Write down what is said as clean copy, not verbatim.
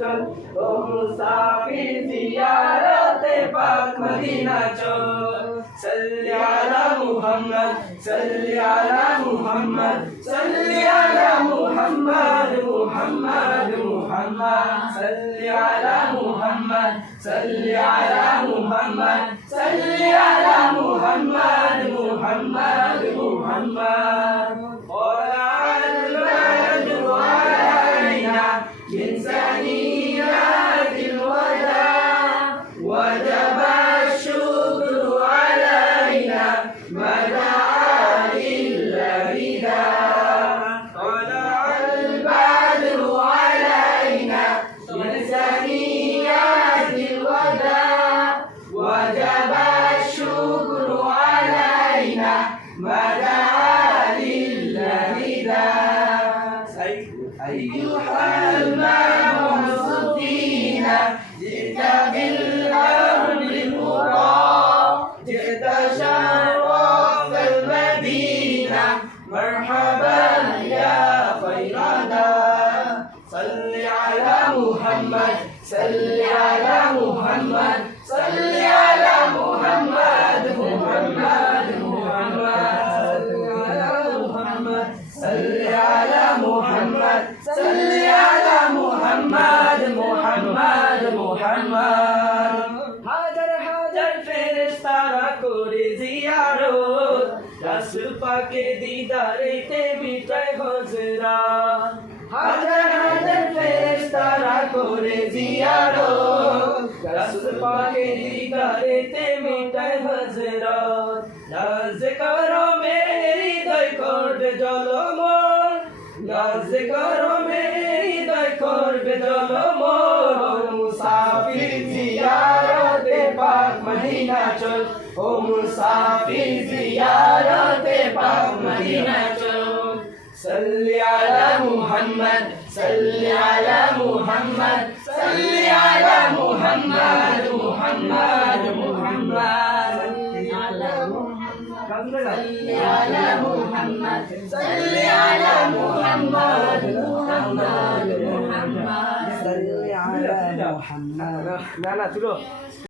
চল ও মুসাফির জিয়ারতে পাক মদিনা চল সাল্লি আলা মুহাম্মদ সাল্লি আলা মুহাম্মদ সাল্লি আলা মুহাম্মদ মুহাম্মদ মুহাম্মদ সাল্লি আলা মুহাম্মদ সাল্লি আলা মুহাম্মদ সাল্লি আলা মুহাম্মদ মুহাম্মদ মুহাম্মদ من ثنيات الوداع وجب الشكر علينا ما دعا للهدى طلع البدر علينا من ثنيات الوداع وجب الشكر علينا ما دعا للهدى أيها المبعوث فينا جئت بالأمر المطاع جئت شرف المدينة مرحبا يا خير داع صل على محمد صل على محمد صل على محمد محمد محمد صل على محمد صل على محمد محمد محمد হাজার হাজার ফেরেশতারা করে জিয়ারত রাসূল পাকের দিদারেতে মিটায় হযরত হাজার হাজার ফেরেশতারা করে জিয়ারত রাসূল পাকের দিদারেতে মিটায় হযরত নাজ করো মেরে হৃদয় করবে জলমল নাজ করো মেরে হৃদয় করবে জলমল মুসাফির জিয়ারতে পাক মদিনা চল ও মুসাফির জিয়ারতে পাক মদিনা চল সাল্লি আলা মুহাম্মদ সাল্লি আলা মুহাম্মদ সাল্লি আলা মুহাম্মদ মুহাম্মদ মুহাম্মদ صل على محمد صل على محمد محمد محمد صل على محمد لا لا